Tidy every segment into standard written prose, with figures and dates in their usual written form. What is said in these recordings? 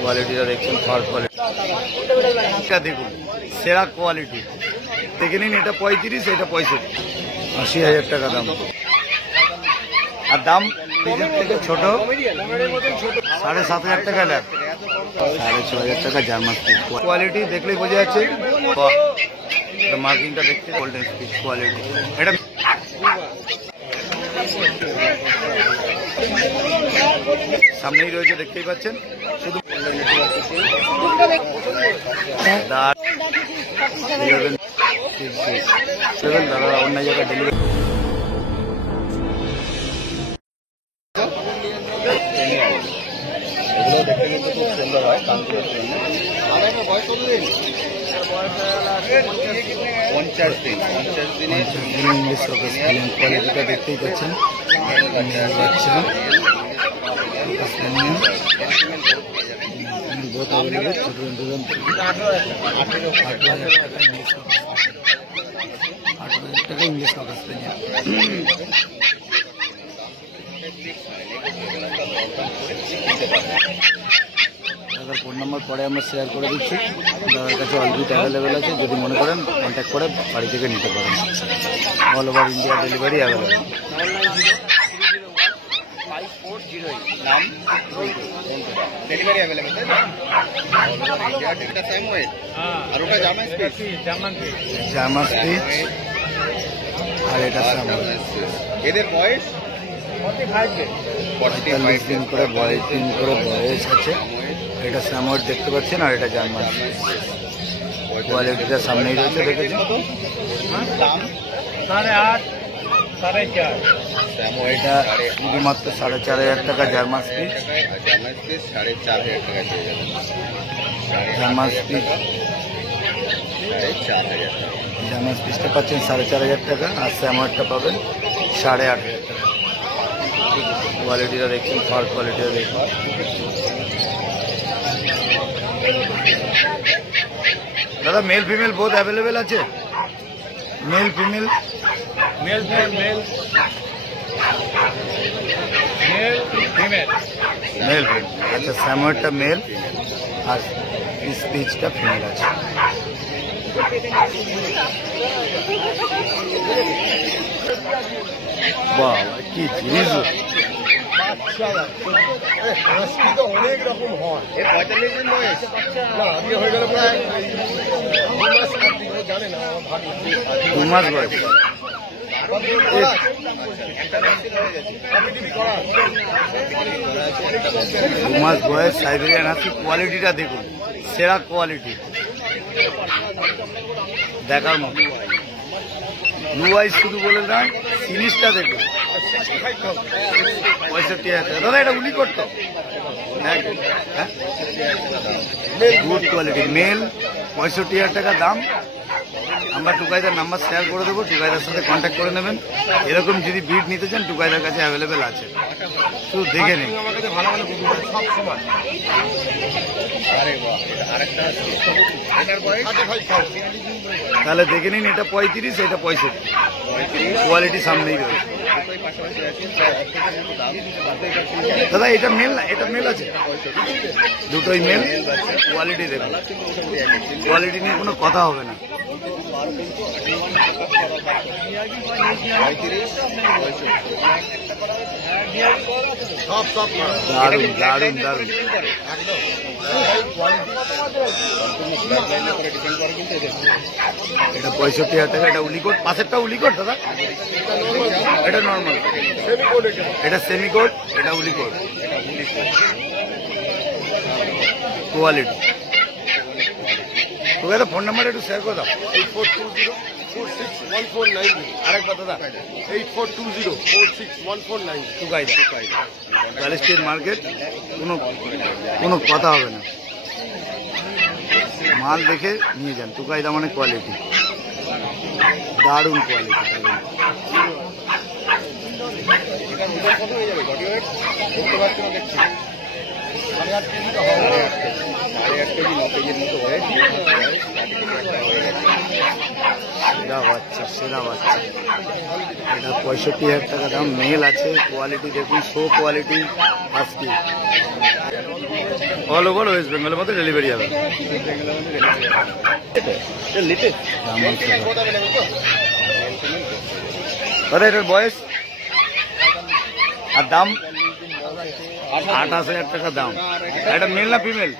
কোয়ালিটিটা দেখছেন, fur quality দেখুন, সেরা কোয়ালিটি দেখে নিন। এটা 35, এটা 65, 80,000 টাকা দাম। আর দাম নিজের থেকে ছোট 7,500 টাকা ল্যাব, 6,500 টাকা জার্মান স্পিচ। কোয়ালিটি দেখলেই বোঝা যাচ্ছে, মার্কিংটা দেখতে গোল্ডেন স্পিচ কোয়ালিটি। এটা সামনেই রয়েছে, দেখতেই পাচ্ছেন। শুধু দাদা অন্য জায়গায় ডেলিভারি। এগুলো দেখতে কিন্তু খুব সুন্দর হয়, কানপুরের জন্য। 50 দিন ইংলিশ কোয়ালিটিটা দেখতেই পাচ্ছেন। बहुत अवेलेबल, 8,000 টাকা ইংলিশ পাকিস্তানি। দাদার ফোন নাম্বার পরে আমরা শেয়ার করে দিচ্ছি। দাদার কাছে অলরেডি অ্যাভেলেবেল আছে, যদি মনে করেন কন্ট্যাক্ট করে বাড়ি থেকে নিতে পারেন। All over India delivery available. Delivery available, তাই না? আর ওটা জার্মান স্পিচ, আর এটা এদের বয়স 45 দিন করে বয়স আছে। এটা স্যামোয়েড দেখতে পাচ্ছেন, আর এটা জার্মান স্পিচ। কোয়ালিটিটা সামনেই রয়েছে, দেখেছেন। এটা শুধুমাত্র 4,500 টাকা জার্মান স্পিচ। জার্মান স্পিচটা পাচ্ছেন 4,500 টাকা, আর স্যামোয়েডটা পাবেন 8,500 টাকা। কোয়ালিটিটা দেখছেন, ফার কোয়ালিটিটা দেখুন। দাদা মেল ফিমেল বোথ অ্যাভেলেবেল আছে? মেল ফিমেল আচ্ছা, স্যামোয়েডটা মেল আর স্পিচটা ফিমেল আছে। বাহ, কি জিনিস! অনেক রকম হয়। 45 দিন বয়স হয়ে গেল, প্রায় 2 মাস বয়স। 2 মাস বয়স, সাইবেরিয়ান হাস্কি। কোয়ালিটিটা দেখুন, সেরা কোয়ালিটি, দেখার মতো। ব্লু আইস শুধু বলে না, জিনিসটা দেখুন। 65,000 টাকা। দাদা এটা উলি করতো, গুড কোয়ালিটি মেল, 65,000 টাকা দাম। আমরা টুকাইদার নাম্বার শেয়ার করে দেবো, টুকাইদার সাথে কন্ট্যাক্ট করে নেবেন। এরকম যদি বিট নিতে চান, টুকাইদার কাছে অ্যাভেলেবেল আছে, শুধু দেখে নিন। তাহলে দেখে নিন, এটা 35, এটা 65। কোয়ালিটি সামনেই রয়েছে। দাদা এটা মেল না, এটা মেল আছে, দুটোই মেল। কোয়ালিটি দেখুন, কোয়ালিটি নিয়ে কোনো কথা হবে না। দারুন দারুন দারুন। এটা 65,000 টাকা। এটা উলিকোট, পাশেরটা উলিকোট দাদা, এটা নর্মাল, এটা সেমিকোট, এটা উলিকোট। কোয়ালিটি। তোকে তো ফোন নাম্বার একটু শেয়ার করে দাও। 8420461490। আরেকবার দাদা, 8420461490। টুকাইদা, প্যালেস স্ট্রিট মার্কেট। কোনো কথা হবে না, মাল দেখে নিয়ে যান। টুকাইদা মানে কোয়ালিটি, দারুণ কোয়ালিটি, দারুণ। 8.5 কেজি 9 কেজির মতো ওয়েট। সেরা বাচ্চা, সেরা বাচ্চা। এটা 65,000 টাকা দাম। মেল আছে, কোয়ালিটি দেখুন, show quality husky. All over West বেঙ্গলের মধ্যে ডেলিভারি হবে। দাদা এটার বয়স আর দাম 28,000 টাকা দাম। এটা মেল না ফিমেল?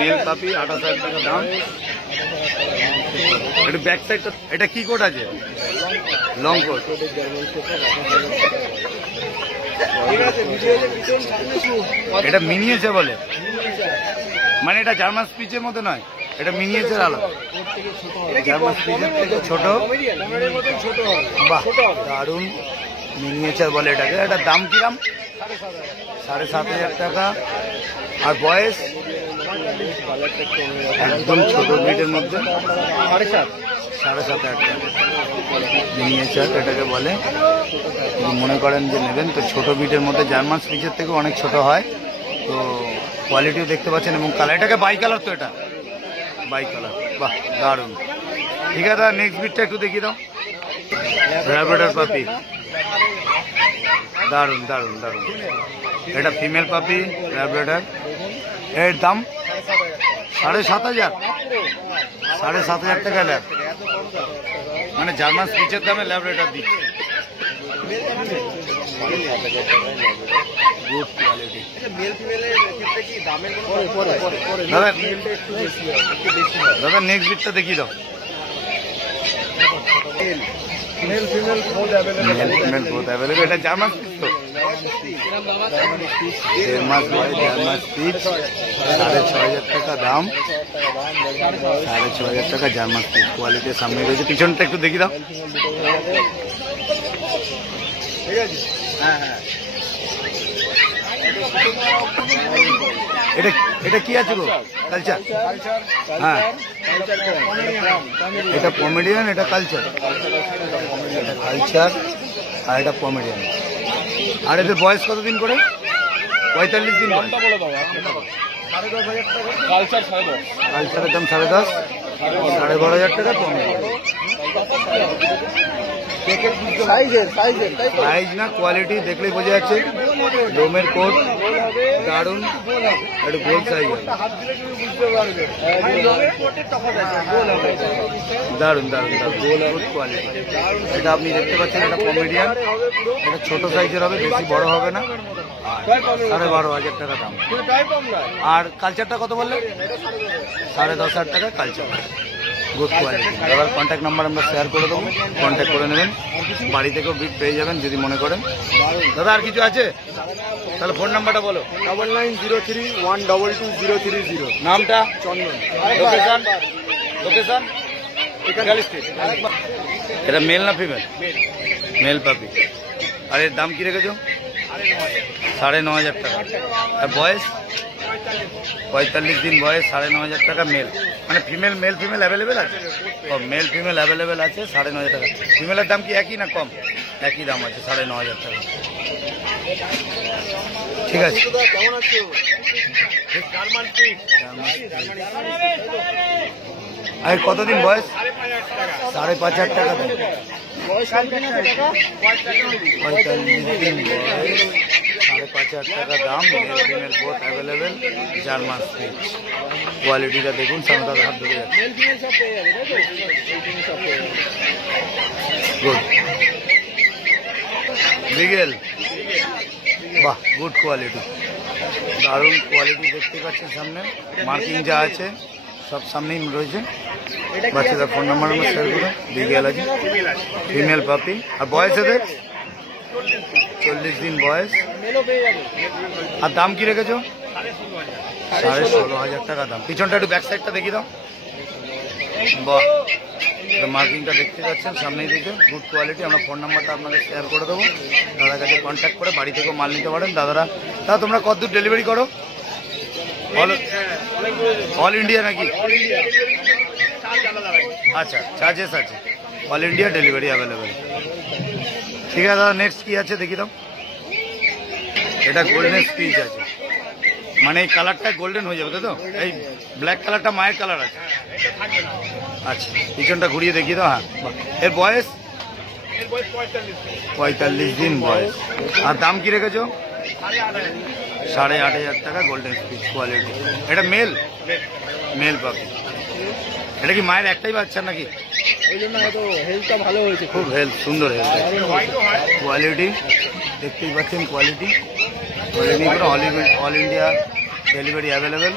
মেল পাপি, 28,000 টাকা দাম। এটা ব্যাক সাইডটা, এটা কি কোট আছে? Long coat. এটা মিনিয়েচার বলে, মানে এটা জার্মান স্পিচের মতো নয়, এটা মিনিয়েচার আলাদা। জার্মান স্পিচের থেকে ছোট। বাহ, দারুণ মিনিয়েচার বলে এটাকে। এটার দাম কিরাম? 7,500 টাকা। আর বয়স একদম ছোট ব্রিডের মধ্যে, 7,500 টাকা মিনিয়েচার এটাকে বলে। যদি মনে করেন যে নেবেন তো ছোট ব্রিডের মধ্যে, জার্মান স্পিচের থেকে অনেক ছোট হয়। তো কোয়ালিটিও দেখতে পাচ্ছেন এবং কালার, এটাকে বাই কালার, তো এটা বাই কালার। বাহ, দারুণ। ঠিক আছে, নেক্সট ব্রিডটা একটু দেখিয়ে দাও। ল্যাব্রাডর পাপি, দারুণ দারুণ দারুণ। এটা ফিমেল পাপি ল্যাব্রাডর। এর দাম 7,500, 7,500 টাকা ল্যাব, মানে জার্মান স্পিচের দামে ল্যাব্রাডর দিচ্ছে। Good quality. দাদা নেক্সট বিটটা দেখিয়ে দাও। Male female both available. এটা জার্মান স্পিচ তো? 1.5 মাস বয়স, জার্মান স্পিচ। 6,500 টাকা দাম। 6,500 টাকা জার্মান স্পিচ। কোয়ালিটির সামনে রয়েছে। পিছনটা একটু দেখি দাও। ঠিক আছে, হ্যাঁ হ্যাঁ। এটা কি আছে গো? কালচার? হ্যাঁ, এটা পমেডিয়ান, এটা কালচার। এটা কালচার আর এটা পমেডিয়ান। আর এদের বয়স কতদিন করে? 45 দিন বয়স। কালচারের দাম 10.5, 12,500 টাকা পমেডিয়ান। সাইজ না কোয়ালিটি দেখলেই বোঝা যাচ্ছে। লোমের কোট দারুণ, একটু গোল সাইজ, দারুণ দারুণ দারুণ গুড কোয়ালিটি। এটা আপনি দেখতে পাচ্ছেন, এটা কমেডিয়ান। এটা ছোট সাইজের হবে, বেশি বড় হবে না। 12,500 টাকা দাম। আর কালচারটা কত বললেন? 10,500 টাকা কালচার। Good quality. দাদার কন্ট্যাক্ট নাম্বার আমরা শেয়ার করে দেবো, কন্ট্যাক্ট করে নেবেন। বাড়ি থেকেও বিট পেয়ে যাবেন যদি মনে করেন। দাদা আর কিছু আছে? তাহলে ফোন নাম্বারটা বলো। 9903122030। নামটা? চন্দন। লোকেশন? লোকেশন এটা মেল না ফিমেল? Male puppy. আর এর দাম কি রেখেছো? 9,500 টাকা। আর বয়স 45 দিন বয়স, 9,500 টাকা মেল। মানে ফিমেল, মেল ফিমেল অ্যাভেলেবেল আছে? ও, মেল ফিমেল অ্যাভেলেবেল আছে। 9,500 টাকা। ফিমেলের দাম কি একই না কম? একই দাম আছে, 9,500 টাকা। ঠিক আছে। কেমন আছো? আর কতদিন বয়স? 5,500 টাকা দাম। 45 দিন বয়স, 5,500 টাকা দাম। Male female both available, German speech. কোয়ালিটিটা দেখুন, সামনে হাত ধরে যাচ্ছে। গুড বিগেল। বাহ, গুড কোয়ালিটি, দারুণ কোয়ালিটি দেখতে পাচ্ছেন। সামনে মার্কিং যা আছে সব সামনেই রয়েছে। বাচ্চাদের ফোন নাম্বার আমরা শেয়ার করো। বিগেল আছে, ফিমেল পাপি। আর বয়স এদের 40 দিন বয়স। আর দাম কি রেখেছো? 16,500 টাকা দাম। পিছনটা একটু ব্যাক সাইডটা দেখিয়ে দাও। বাহ, মার্কিংটা দেখতে পাচ্ছেন সামনেই দেখে। Good quality. আমরা ফোন নাম্বারটা আপনাদের শেয়ার করে দেবো। দাদার কাছে কন্ট্যাক্ট করে বাড়ি থেকেও মাল নিতে পারেন। দাদারা তা তোমরা কতদূর ডেলিভারি করো? অল ইন্ডিয়া নাকি? আচ্ছা, চার্জেস আছে। All India delivery available. ঠিক আছে দাদা, নেক্সট কি আছে দেখি দাও। এটা গোল্ডেন স্পিচ আছে। মানে এই কালারটা গোল্ডেন হয়ে যাবে তাই তো? এই ব্ল্যাক কালারটা মায়ের কালার আছে। আচ্ছা, পিছনটা ঘুরিয়ে দেখিয়ে দাও। হ্যাঁ, বাহ। এর বয়স 45 দিন বয়স। আর দাম কি রেখেছো? 8,500 টাকা গোল্ডেন স্পিচ কোয়ালিটি। এটা মেল পাখি। এটা কি মায়ের একটাই বাচ্চা নাকি? ওই জন্য হয়তো হেলথটা ভালো হয়েছে। খুব হেলথ, সুন্দর হেলথ। কোয়ালিটি দেখতেই পাচ্ছেন, কোয়ালিটি পুরো অল ইন্ডিয়া ডেলিভারি অ্যাভেলেবেল।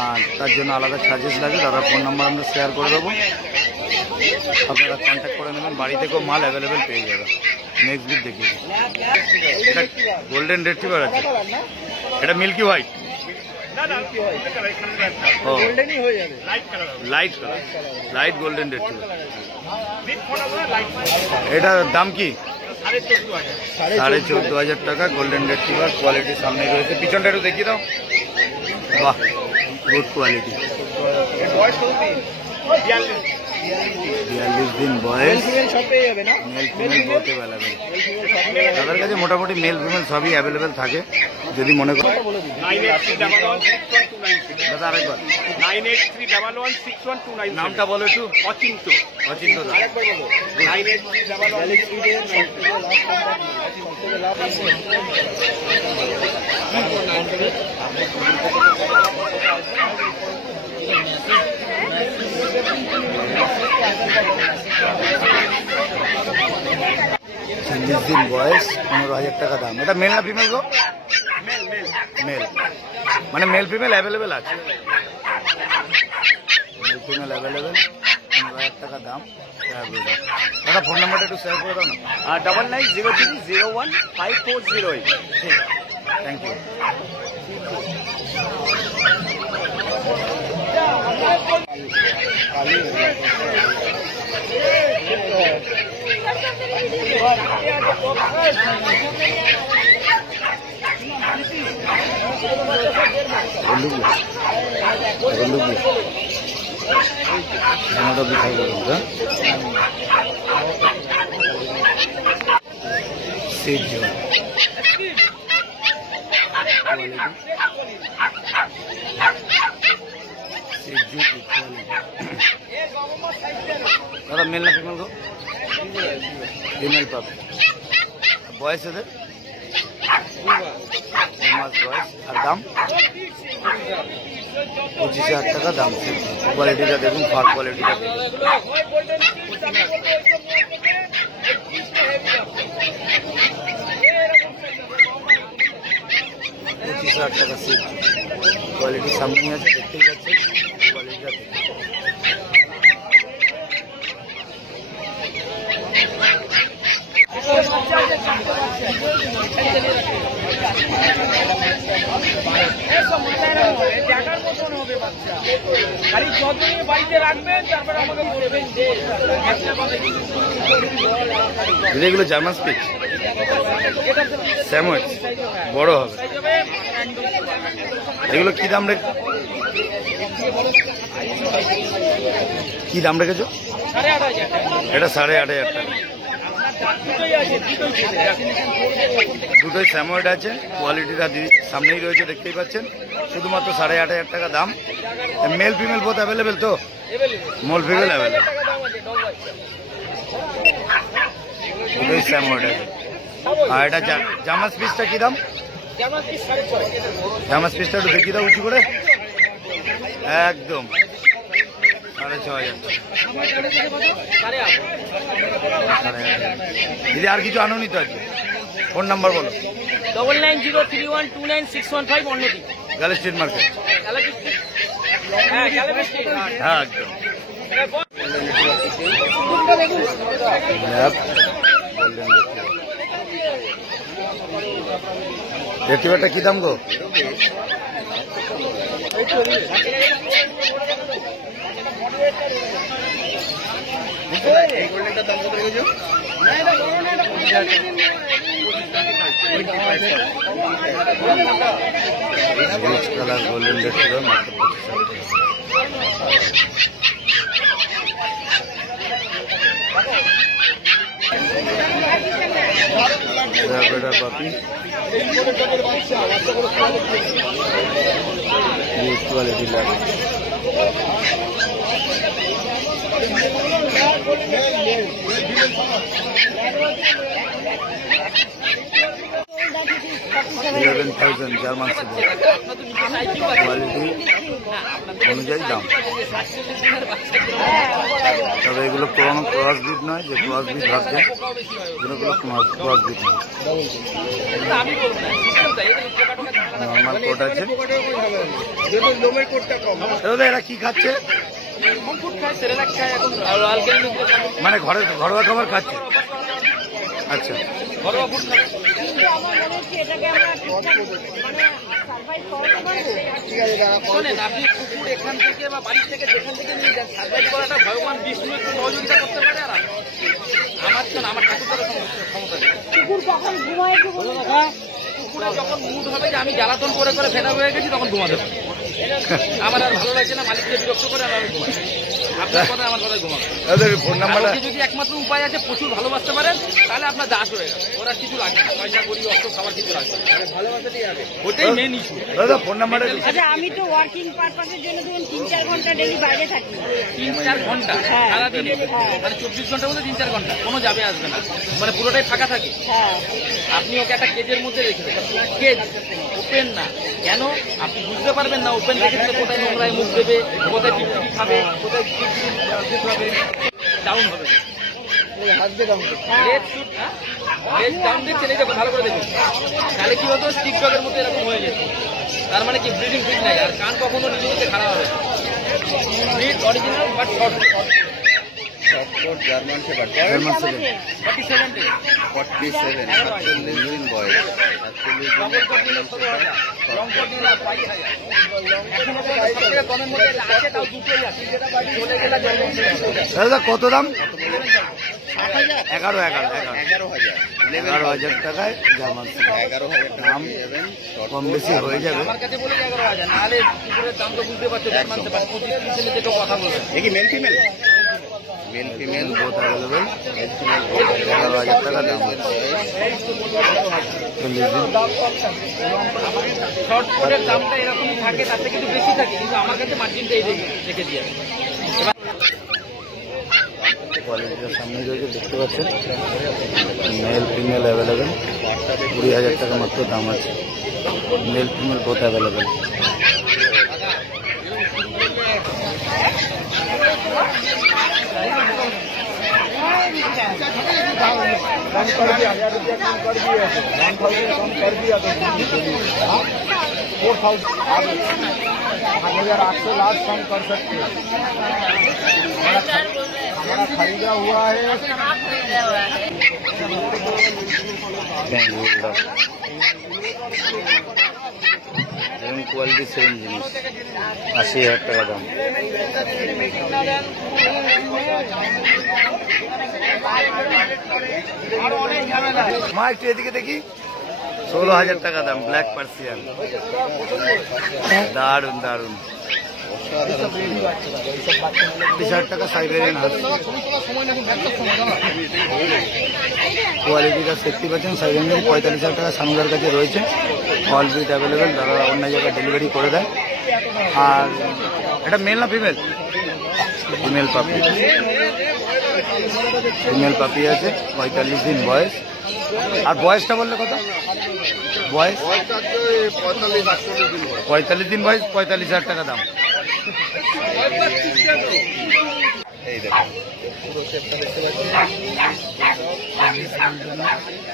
আর তার জন্য আলাদা চার্জেস লাগে। দাদার ফোন নাম্বার আমরা শেয়ার করে দেবো, আপনারা কন্ট্যাক্ট করে নেবেন। বাড়ি থেকেও মাল অ্যাভেলেবেল পেয়ে যাবে। নেক্সট বিট দেখিয়ে দিই। এটা গোল্ডেন রেট্রিভার আছে। এটা মিল্কি হোয়াইট। ও, light colour, light golden retriever. এটার দাম কি? 14,500 টাকা গোল্ডেন রেট্রিভার। কোয়ালিটি সামনে রয়েছে। পিছনটা একটু দেখিয়ে দাও। বাহ, গুড কোয়ালিটি। 42 দিন বয়স। Male female both available. তাদের কাছে মোটামুটি মেল ফিমেল সবই অ্যাভেলেবেল থাকে। যদি মনে করো। দাদা আরেকবার 9831161299। নামটা বলো একটু। অচিন্ত দা। 40 দিন বয়স, 15,000 টাকা দাম। এটা মেল না ফিমেল গো? মেল। মানে মেল ফিমেল অ্যাভেলেবেল আছে। মেল ফিমেল অ্যাভেলেবেল, 15,000 টাকা দাম। দাদা ফোন নাম্বারটা একটু শেয়ার করে দাও না। 9903015408। ঠিক, থ্যাংক ইউ। দাদা মেল না ফিমেল গো? ফিমেল পাবে। বয়স এদের 2 মাস বয়স। আর দাম 25,000 টাকা দাম। কোয়ালিটিটা দেখুন, ফার কোয়ালিটিটা দেখুন। 25,000 টাকা সিট। কোয়ালিটি সামনেই আছে, দেখতেই পাচ্ছেন। কোয়ালিটিটা দেখুন। এগুলো জার্মান স্পিচ, স্যামুয়েল বড় হবে। এগুলো কি দাম রেখেছো? এটা 8,500 টাকা। দুটোই স্যামোয়েড আছে। কোয়ালিটিটা সামনেই রয়েছে, দেখতেই পাচ্ছেন। শুধুমাত্র 8,500 টাকা দাম। মেল ফিমেল বোথ অ্যাভেলেবেল তো? Male female available. দুটোই স্যামোয়েড আছে। আর এটা জামা স্পিচটা কি দাম? জামা স্পিচটা একটু দেখিয়ে দাও উঁচু করে। একদম 6,500। দিদি আর কিছু আনুনি তো আজকে? ফোন নাম্বার বলো। 9903129615 অন্যদি গ্যালে স্ট্রিট মার্কেট। হ্যাঁ, একদম। রেটিভারটা কি দাম গো? কালার গোল্ডেন রেটিভার মাত্র 25,000 টাকা। ল্যাব্রাডর পাপি, good quality lab. $11,000 German shepherd, quality অনুযায়ী দাম। তবে এগুলো পুরোনো ক্রস ব্রিড নয়, যে ক্রস ব্রিড ভাবছেন এগুলো ক্রস ব্রিড নয়, নর্মাল কোট আছে। এরা কি খাচ্ছে? মানে ঘরোয়া খাবার খাচ্ছে। আচ্ছা, শোনেন, আপনি কুকুর এখান থেকে বা বাড়ি থেকে যেখান থেকে নিয়ে যান, সার্ভাইভ করাটা ভগবান বিষ্ণু একটু সহযোগিতা করতে পারে। আর আমার তো না, আমার ঠাকুর ক্ষমতা নেই। কুকুরে যখন মুড হবে যে আমি জ্বালাতন করে করে ফেরা হয়ে গেছি, তখন ঘুমাতে পারে। আমার আর ভালো লাগছে না, মালিককে বিরক্ত করে আমি ঘুমাই। আপনার কথা আমার কথায় ঘুমাবো। ফোন নাম্বারটা যদি একমাত্র উপায় আছে প্রচুর ভালোবাসতে পারেন, তাহলে আপনার দাস হয়ে গেল। ওরা কিছু লাগবে না, পয়সা করি অস্ত্র খাবার কিছু লাগবে না, ভালোবাসাতেই হবে। ওটাই মেন ইস্যু। দাদা ফোন নাম্বারটা। আচ্ছা, আমি তো ওয়ার্কিং পারপাসের জন্য ধরুন 3-4 ঘন্টা ডেলি বাইরে থাকি। 3-4 ঘন্টা হ্যাঁ। সারাদিনে? মানে 24 ঘন্টার মধ্যে 3-4 ঘন্টা কোনো যাবে আসবে না, মানে পুরোটাই ফাঁকা থাকে। হ্যাঁ, আপনি ওকে একটা কেজের মধ্যে রেখে দেবেন, কেজ ওপেন না। কেন? আপনি বুঝতে পারবেন না ওপেন রেখে দিলে কোথায় নোংরায় মুখ দেবে, কোথায় টিপটিপি খাবে, কোথায় ডাউন হবে। লেজ শুট, লেজ ডাউন দেখছেন, এই দেখো ভালো করে দেখুন। তাহলে কি হতো, স্টিক ডগের মতো এরকম হয়ে যেত। তার মানে কি ব্রিডিং ফিট নাই। আর কান কখনো নিজে নিজে খারাপ হবে। Breed original but short, German shepherd, German shepherd, 47 day. 47 দিন বয়স, 48 দাদা কত দাম? 11,000 11,000 টাকায় জার্মান শেফার্ড। 11,000 দাম কম বেশি হয়ে যাবে। আমার কাছে বলে 11,000, নাহলে কুকুরের দাম তো বুঝতে পারছো। জার্মান শেফার্ড 25 ছেলে যেটা কথা বলবে। কি male female? Male female both available. 11,000 টাকা দাম হচ্ছে। শর্ট কোটের দামটা এরকমই থাকে, তার থেকে একটু বেশি থাকে, কিন্তু আমার কাছে মার্জিনটা এই রেখে দিয়ে। কোয়ালিটির সামনে রয়েছে, দেখতে পাচ্ছেন মেল ফিমেল অ্যাভেলেবেল। 20,000 টাকা মাত্র দাম আছে। Male female both available. खरीदा हुआ है। এবং কোয়ালিটি সেম জিনিস, 80,000 টাকা দাম। মা একটু এদিকে দেখি। 16,000 টাকা দাম, ব্ল্যাক পার্সিয়ান। দারুন দারুন। 30,000 টাকা সাইবেরিয়ান হাস্কি। কোয়ালিটিটা দেখতে পাচ্ছেন। সাইবেরিয়ান 45,000 টাকা সানুদার কাছে রয়েছে। অল ব্রিড অ্যাভেলেবেল, তারা অন্য জায়গায় ডেলিভারি করে দেয়। আর এটা মেল না ফিমেল? ফিমেল পাপি। ফিমেল পাপি আছে, 45 দিন বয়স। আর বয়সটা বললে কত? বয়স 45 দিন বয়স, 45,000 টাকা দাম। এই দেখুন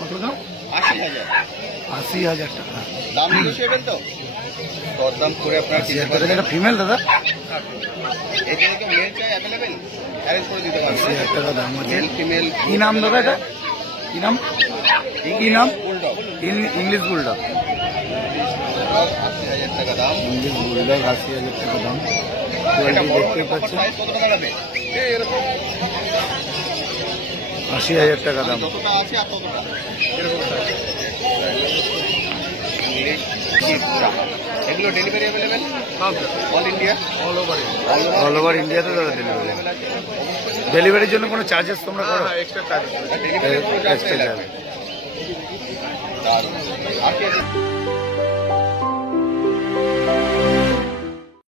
কত দাম? 80,000 80,000 টাকা দাম নেগোশিয়েবল তো? দরদাম করে আপনার 80,000 টাকা। এটা ফিমেল দাদা? এখানে কি মেল চাই অ্যাভেলেবেল? অ্যারেঞ্জ করে দিতে পারবেন। 80,000 টাকা দাম আছে। মেল ফিমেল কি নাম দাদা এটা? কি নাম? কি নাম? Bulldog, English bulldog. 80,000 টাকা দাম। ইংলিশ বুলডগ 80,000 টাকা দাম। এটা কোয়ালিটি বড় দেখতেই পাচ্ছেন। সাইজ কত টাকা যাবে? এরকম 80,000 টাকা দাম। যতটা আছে আর ততটা এরকম সাইজ। এগুলো delivery available all India all over all over ইন্ডিয়াতে দাদা ডেলিভারি। ডেলিভারির জন্য কোনো চার্জেস তোমরা করো? Extra charge delivery extra charge. আর